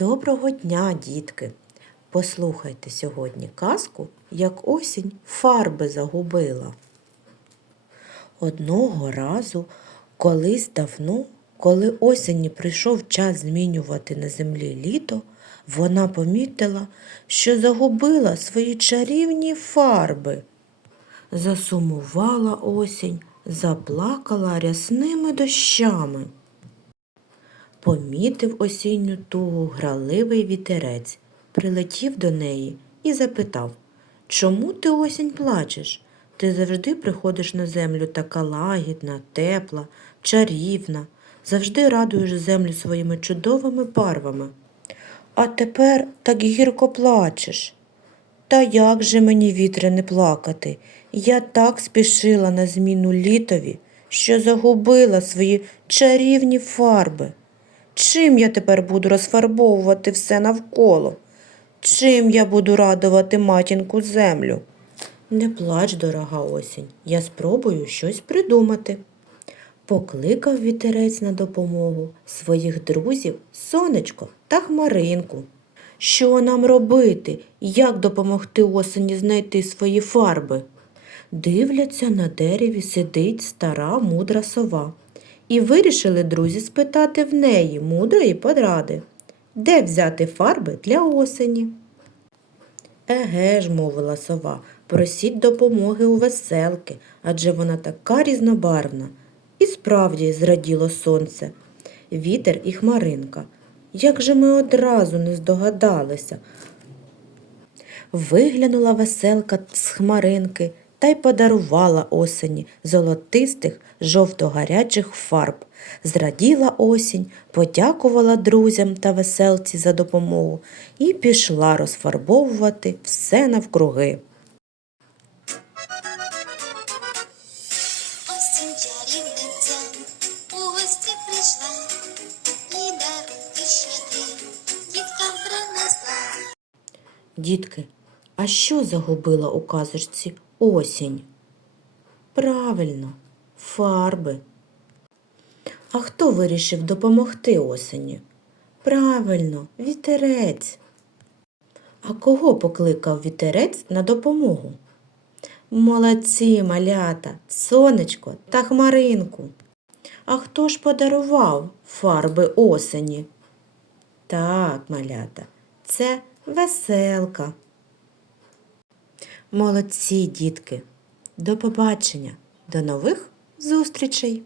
Доброго дня, дітки! Послухайте сьогодні казку, як осінь фарби загубила. Одного разу, колись давно, коли осені прийшов час змінювати на землі літо, вона помітила, що загубила свої чарівні фарби. Засумувала осінь, заплакала рясними дощами. Помітив осінню тугу граливий вітерець, прилетів до неї і запитав Чому ти осінь плачеш? Ти завжди приходиш на землю така лагідна, тепла, чарівна, завжди радуєш землю своїми чудовими барвами. А тепер так гірко плачеш. Та як же мені вітре не плакати? Я так спішила на зміну літові, що загубила свої чарівні фарби. Чим я тепер буду розфарбовувати все навколо? Чим я буду радувати матінку землю? Не плач, дорога осінь, я спробую щось придумати. Покликав вітерець на допомогу своїх друзів сонечко та хмаринку. Що нам робити? Як допомогти осені знайти свої фарби? Дивляться, на дереві сидить стара мудра сова. І вирішили друзі спитати в неї мудрої поради, де взяти фарби для осені. Еге ж, мовила сова, просіть допомоги у веселки, адже вона така різнобарвна. І справді зраділо сонце, вітер і хмаринка. Як же ми одразу не здогадалися? Виглянула веселка з хмаринки та й подарувала осені золотистих жовто-гарячих фарб. Зраділа осінь, подякувала друзям та веселці за допомогу і пішла розфарбовувати все навкруги. Дітки, а що загубила у казочці осінь? Правильно, фарби. А хто вирішив допомогти осені? Правильно, вітерець. А кого покликав вітерець на допомогу? Молодці, малята, сонечко та хмаринку. А хто ж подарував фарби осені? Так, малята, це веселка. Молодці, дітки. До побачення, до нових зустрічей!